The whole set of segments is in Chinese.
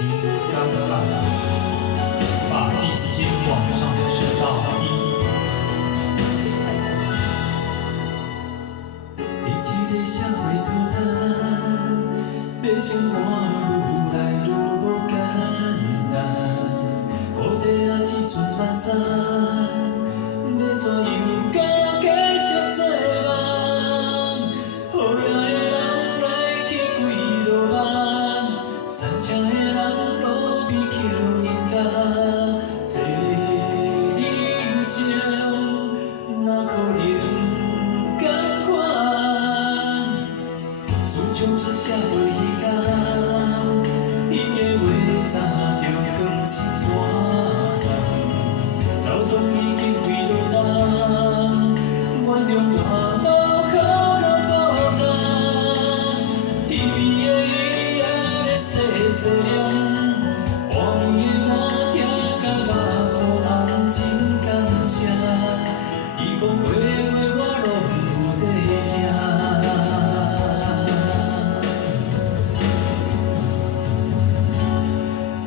刚刚把第四阶往上升到1。伫这个社会挑战，要生活愈来愈无简单。孤地啊，只剩穿衫，要怎样敢继续做梦？好命的人来去几落万，善正的人落比求人家。做人生哪可能甘款？自从出社会迄天，伊的话早就放心肝脏，早总已经几落人，原谅我无可能孤单。天边的伊也咧细细念，半暝的我听甲目眶红，真感谢。伊讲过的话我拢有在听。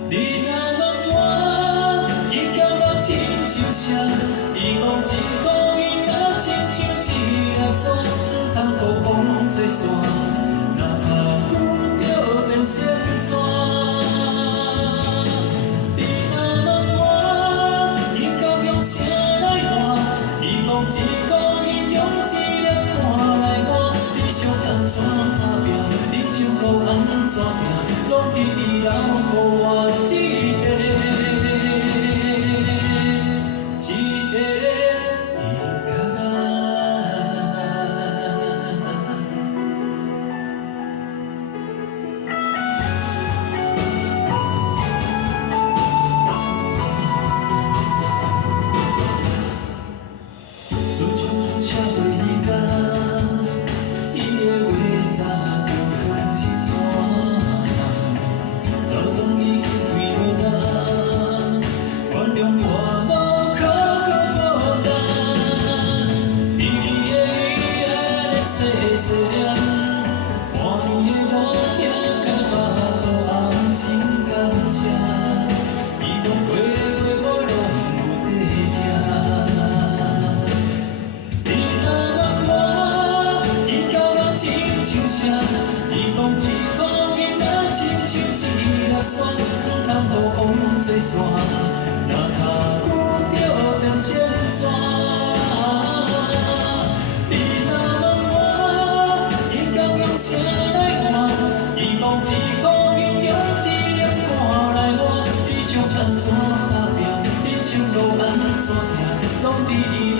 你若问我，伊感觉亲像啥？伊讲一个囡仔亲像一粒沙，毋通予风吹散，若拍久就变成山。你若问我，伊到用啥来换？伊讲一个人用一粒汗来换。你想安怎打拼？你想要安怎拼？拢伫你留予我一个。自从出社会迄天，伊的话早就放心肝脏，早总已经几落单，原谅我无可能孤单。天边的伊也咧细细念，半暝的我听甲目眶红，真感谢。伊讲过的话我拢有在听。你若问我，伊到底亲像啥？伊讲一个囡仔亲像一粒沙，毋通予风吹散，若踏久就变成山。你若问我，伊到用啥来换？伊讲一个人用一粒汗来换。你想安怎打拼？你想要安怎拼？拢伫你。